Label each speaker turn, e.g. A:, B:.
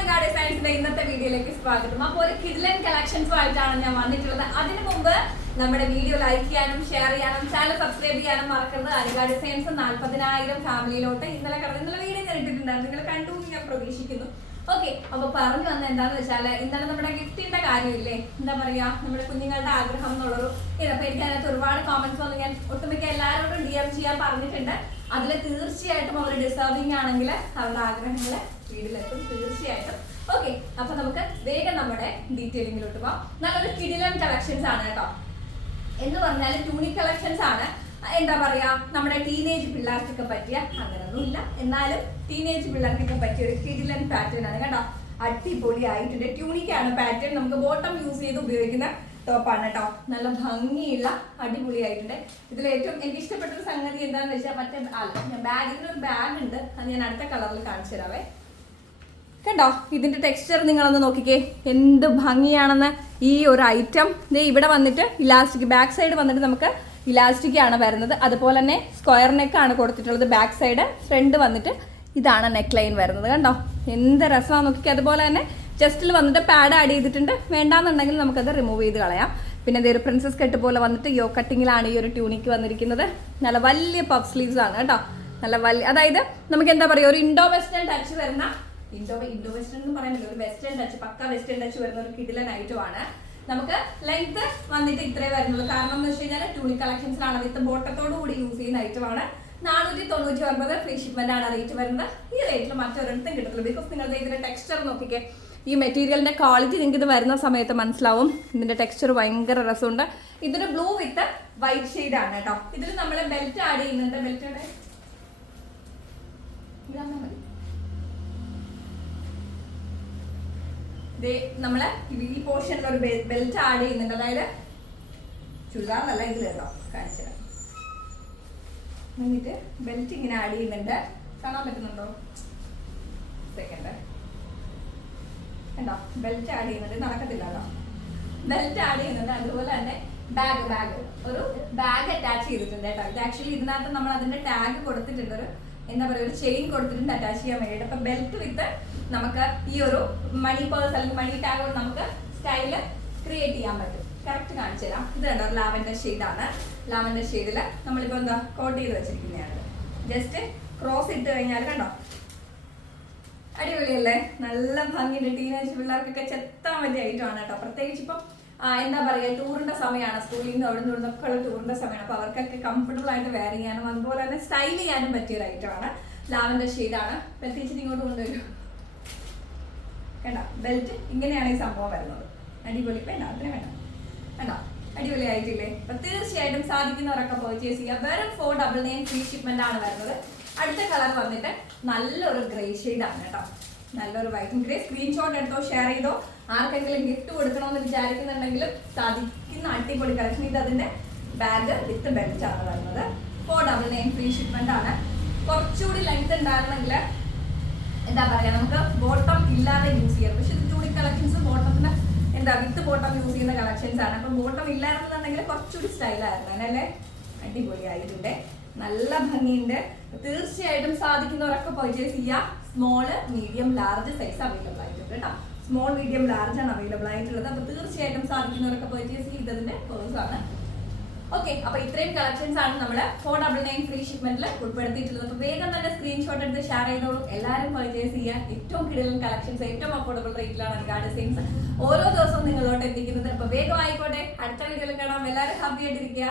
A: അലിഗാഡ് സയൻസിന്റെ ഇന്നത്തെ വീഡിയോയിലേക്ക് സ്വാഗതം. അപ്പോൾ ഒരു കിഡ്ലൻ കളക്ഷൻസും ആയിട്ടാണ് ഞാൻ വന്നിട്ടുള്ളത്. അതിനു മുമ്പ് നമ്മുടെ വീഡിയോ ലൈക്ക് ചെയ്യാനും ഷെയർ ചെയ്യാനും ചാനൽ സബ്സ്ക്രൈബ് ചെയ്യാനും മറക്കരുത്. അലിഗാഡ് സയൻസ് നാൽപ്പതിനായിരം ഫാമിലിയിലോട്ട് ഇന്നലെ കടന്ന് ഇന്നലെ വീഡിയോ ഞാൻ ഇട്ടിട്ടുണ്ടായിരുന്നു. നിങ്ങൾ കണ്ടു ഞാൻ പ്രതീക്ഷിക്കുന്നു. ഓക്കെ അപ്പൊ പറഞ്ഞു വന്ന എന്താന്ന് വെച്ചാൽ ഇന്നലെ നമ്മുടെ ഗിഫ്റ്റിന്റെ കാര്യമില്ലേ? എന്താ പറയാ? നമ്മുടെ കുഞ്ഞുങ്ങളുടെ ആഗ്രഹം എന്നുള്ളൊരു ഇത്. അപ്പൊ എനിക്ക് അതിനകത്ത് ഒരുപാട് കോമന്റ്സ് വന്നു. ഞാൻ ഒട്ടുമിക്ക എല്ലാവരോടും ഡി എം ചെയ്യാൻ പറഞ്ഞിട്ടുണ്ട്. അതിൽ തീർച്ചയായിട്ടും അവർ ഡിസേർവിംഗ് ആണെങ്കിൽ അവരുടെ ആഗ്രഹങ്ങൾ വീട്ടിലെത്തും തീർച്ചയായിട്ടും. ഓക്കെ അപ്പൊ നമുക്ക് വേഗം നമ്മുടെ ഡീറ്റെയിലിങ്ങിലോട്ട് പോവാം നല്ലൊരു കിടിലൻ കളക്ഷൻസ് ആണ് കേട്ടോ. എന്ന് പറഞ്ഞാൽ ടൂണി കളക്ഷൻസ് ആണ്. എന്താ പറയാ നമ്മുടെ ടീനേജ് പിള്ളേർക്കൊക്കെ പറ്റിയ അങ്ങനൊന്നും ഇല്ല എന്നാലും ടീനേജ് പിള്ളേർക്കൊക്കെ പറ്റിയ ഒരു കിടിലൻ പാറ്റേൺ ആണ് കേട്ടോ. അടിപൊളി ആയിട്ടുണ്ട് ട്യൂണിക് ആണ് പാറ്റേൺ നമുക്ക് ബോട്ടം യൂസ് ചെയ്ത് ഉപയോഗിക്കുന്ന ടോപ്പാണ് കേട്ടോ. നല്ല ഭംഗിയുള്ള അടിപൊളിയായിട്ടുണ്ട്. ഇതിൽ ഏറ്റവും എനിക്ക് ഇഷ്ടപ്പെട്ട ഒരു സംഗതി എന്താണെന്ന് വെച്ചാൽ മറ്റേ അല്ല ബാഗിന് ഒരു ബാഗ് ഉണ്ട്. അത് ഞാൻ അടുത്ത കളറിൽ കാണിച്ചു തരാവേ. കണ്ടോ? ഇതിന്റെ ടെക്സ്ചർ നിങ്ങളൊന്ന് നോക്കിക്കേ. എന്ത് ഭംഗിയാണെന്ന് ഈ ഒരു ഐറ്റം ഇവിടെ വന്നിട്ട് ഇലാസ്റ്റിക് ബാക്ക് സൈഡ് വന്നിട്ട് നമുക്ക് ഇലാസ്റ്റിക് ആണ് വരുന്നത്. അതുപോലെ തന്നെ സ്ക്വയർ നെക്ക് ആണ് കൊടുത്തിട്ടുള്ളത്. ബാക്ക് സൈഡ് ഫ്രണ്ട് വന്നിട്ട് ഇതാണ് നെക്ക് ലൈൻ വരുന്നത്. കണ്ടോ? എന്ത് രസമാണ് നോക്കിക്കേ. അതുപോലെ തന്നെ ജസ്റ്റിൽ വന്നിട്ട് പാഡ് ആഡ് ചെയ്തിട്ടുണ്ട്. വേണ്ടാന്നുണ്ടെങ്കിൽ നമുക്കത് റിമൂവ് ചെയ്ത് കളയാം. പിന്നെ ഇതൊരു പ്രിൻസസ് കെട്ട് പോലെ വന്നിട്ട് യോ കട്ടിങ്ങിലാണ് ഈ ഒരു ട്യൂണിക്ക് വന്നിരിക്കുന്നത്. നല്ല വലിയ പഫ് സ്ലീവ്സ് ആണ് കേട്ടോ. നല്ല വലിയ അതായത് നമുക്ക് എന്താ പറയുക ഒരു ഇൻഡോ വെസ്റ്റേൺ ടച്ച് വരുന്ന ഇൻഡോ ഇൻഡോ വെസ്റ്റേൺ എന്ന് പറയാൻ ഒരു വെസ്റ്റേൺ ടച്ച് പക്ക വെസ്റ്റേൺ ടച്ച് വരുന്ന ഒരു കിടിലൻ ഐറ്റമാണ് നമുക്ക് ലെങ്ത് വന്നിട്ട് ഇത്രേ വരുന്നത് കാരണം എന്ന് വെച്ച് കഴിഞ്ഞാൽ ടൂണി കളക്ഷൻസിലാണ് വിത്ത് ബോട്ടത്തോടു കൂടി യൂസ് ചെയ്യുന്ന ഐറ്റമാണ് നാനൂറ്റി തൊണ്ണൂറ്റി ഒൻപത് ഫ്രീ ഷിപ്മെന്റ് ആണ് റേറ്റ് വരുന്നത്. ഈ റേറ്റിൽ മറ്റൊരിടത്തും കിട്ടത്തില്ല. ബിക്കോസ് നിങ്ങളുടെ ഇതിന്റെ ടെക്സ്ചർ നോക്കിക്കേ. ഈ മെറ്റീരിയലിന്റെ ക്വാളിറ്റി നിങ്ങൾക്ക് ഇത് വരുന്ന സമയത്ത് മനസ്സിലാവും. ഇതിന്റെ ടെക്സ്ചർ ഭയങ്കര രസമുണ്ട്. ഇതൊരു ബ്ലൂ വിത്ത് വൈറ്റ് ഷെയ്ഡ് ആണ് കേട്ടോ. ഇതിൽ നമ്മൾ ബെൽറ്റ് ആഡ് ചെയ്യുന്നുണ്ട്. ബെൽറ്റ് മതി. ദേ നമ്മൾ ഈ പോർഷനിൽ ഒരു ബെൽറ്റ് ആഡ് ചെയ്യുന്നുണ്ട്. അതായത് ചുരിദാറിലല്ല ഇതിൽ കേട്ടോ. കാണിച്ചു എന്നിട്ട് ബെൽറ്റ് ഇങ്ങനെ ആഡ് ചെയ്യുന്നുണ്ട്. കാണാൻ പറ്റുന്നുണ്ടോ? സെക്കൻഡ് കണ്ടോ ബെൽറ്റ് ആഡ് ചെയ്യുന്നുണ്ട്. നടക്കത്തില്ല കേട്ടോ. ബെൽറ്റ് ആഡ് ചെയ്യുന്നുണ്ട്. അതുപോലെ തന്നെ ബാഗ് ബാഗ് ഒരു ബാഗ് അറ്റാച്ച് ചെയ്തിട്ടുണ്ട് കേട്ടോ. ഇത് ആക്ച്വലി ഇതിനകത്ത് നമ്മൾ അതിന്റെ ടാഗ് കൊടുത്തിട്ടുണ്ട്. ഒരു എന്താ പറയുക ഒരു ചെയിൻ കൊടുത്തിട്ടുണ്ട് അറ്റാച്ച് ചെയ്യാൻ വേണ്ടിയിട്ട്. അപ്പൊ ബെൽറ്റ് വിത്ത് നമുക്ക് ഈ ഒരു മണി പേഴ്സ് അല്ലെങ്കിൽ മണി ടാഗ് നമുക്ക് സ്റ്റൈൽ ക്രിയേറ്റ് ചെയ്യാൻ പറ്റും. കറക്റ്റ് കാണിച്ചു തരാം. ഇത് കണ്ടോ? ലാവൻഡർ ഷെയ്ഡാണ് ലാവൻഡർ ഷെയ്ഡിൽ നമ്മളിപ്പോൾ എന്താ കോട്ട് ചെയ്ത് വെച്ചിരിക്കുന്നതാണ്. ജസ്റ്റ് ക്രോസ് ഇട്ട് കഴിഞ്ഞാൽ കണ്ടോ? അടിപൊളിയല്ലേ? നല്ല ഭംഗിയുണ്ട്. ടീനേജ് പിള്ളേർക്കൊക്കെ ചെത്താൻ പറ്റിയ ഐറ്റമാണ് കേട്ടോ. പ്രത്യേകിച്ച് ഇപ്പം എന്താ പറയുക ടൂറിന്റെ സമയമാണ് സ്കൂളിൽ നിന്ന് അവിടെ നിന്ന് ഒക്കെ ഉള്ള ടൂറിന്റെ സമയമാണ് അപ്പൊ അവർക്കൊക്കെ കംഫർട്ടബിൾ ആയിട്ട് വെയർ ചെയ്യാനും അതുപോലെ തന്നെ സ്റ്റൈൽ ചെയ്യാനും പറ്റിയ ഒരു ഐറ്റമാണ് ലാവൻഡർ ഷെയ്ഡാണ് പ്രത്യേകിച്ച് ഇങ്ങോട്ട് കൊണ്ടുവരും. വേണ്ട ബെൽറ്റ് ഇങ്ങനെയാണ് ഈ സംഭവം വരുന്നത്. അടിപൊളി. വേണ്ട അത്രയും വേണ്ട. കണ്ടോ? അടിപൊളി ആയിട്ടില്ലേ അപ്പൊ തീർച്ചയായിട്ടും സാധിക്കുന്നവരൊക്കെ പർച്ചേസ് ചെയ്യുക. വെറും four double nine free shipment ആണ് വരുന്നത്. അടുത്ത കളർ വന്നിട്ട് നല്ലൊരു ഗ്രേ ആണ് കേട്ടോ. നല്ലൊരു വൈറ്റ് ഗ്രേ സ്ക്രീൻഷോട്ട് എടുത്തോ ഷെയർ ചെയ്തോ. ആർക്കെങ്കിലും ഗിഫ്റ്റ് കൊടുക്കണമെന്ന് വിചാരിക്കുന്നുണ്ടെങ്കിലും സാധിക്കുന്ന അടിപൊളി കളക്ഷൻ ഇത് അതിന്റെ ബാഗ് വിത്ത് ബെൽറ്റ് ആണ് വരുന്നത്. Four double nine free shipment ആണ്. കുറച്ചുകൂടി ലെങ്ത് ഉണ്ടായിരുന്നെങ്കിൽ എന്താ പറയാ നമുക്ക് ബോട്ടം ഇല്ലാതെ യൂസ് ചെയ്യാം. പക്ഷെ ഇത് ചൂടി കളക്ഷൻസ് ബോട്ടത്തിന് എന്താ വിത്ത് ബോട്ടം യൂസ് ചെയ്യുന്ന കളക്ഷൻസ് ആണ്. അപ്പൊ ബോട്ടം ഇല്ലായിരുന്നുണ്ടെങ്കിൽ കുറച്ചുകൂടി സ്റ്റൈലായിരുന്നു അടിപൊളി ആയിട്ടുണ്ട് നല്ല ഭംഗിയുണ്ട്. തീർച്ചയായിട്ടും സാധിക്കുന്നവരൊക്കെ പർച്ചേസ് ചെയ്യാം small medium large size available ആയിട്ടുണ്ട് കേട്ടോ. സ്മോൾ മീഡിയം ലാർജ് ആണ് അവൈലബിൾ ആയിട്ടുള്ളത്. അപ്പൊ തീർച്ചയായിട്ടും സാധിക്കുന്നവരൊക്കെ പർച്ചേസ് ചെയ്തതിന്റെ കോഴ്സ് ആണ്. ഓക്കെ അപ്പൊ ഇത്രയും കളക്ഷൻസ് ആണ് നമ്മൾ ഫോർ ഡബിൾ നയൻ ഫ്രീ ഷിപ്മെന്റിൽ ഉൾപ്പെടുത്തിയിട്ടുള്ളത്. അപ്പൊ വേഗം തന്നെ സ്ക്രീൻഷോട്ട് എടുത്ത് ഷെയർ ചെയ്തോളൂ. എല്ലാവരും പർച്ചേസ് ചെയ്യാൻ ഏറ്റവും കിടലും കളക്ഷൻസ് ഏറ്റവും അഫോർഡബിൾ റേറ്റിലാണ് അൻകാട് സെയിംസ് ഓരോ ദിവസവും നിങ്ങളോട്ട് എത്തിക്കുന്നത്. അപ്പൊ വേഗം ആയിക്കോട്ടെ. അടുത്ത വീഡിയോയിൽ കാണാം. എല്ലാവരും ഹാപ്പി ആയിട്ടിരിക്കുക.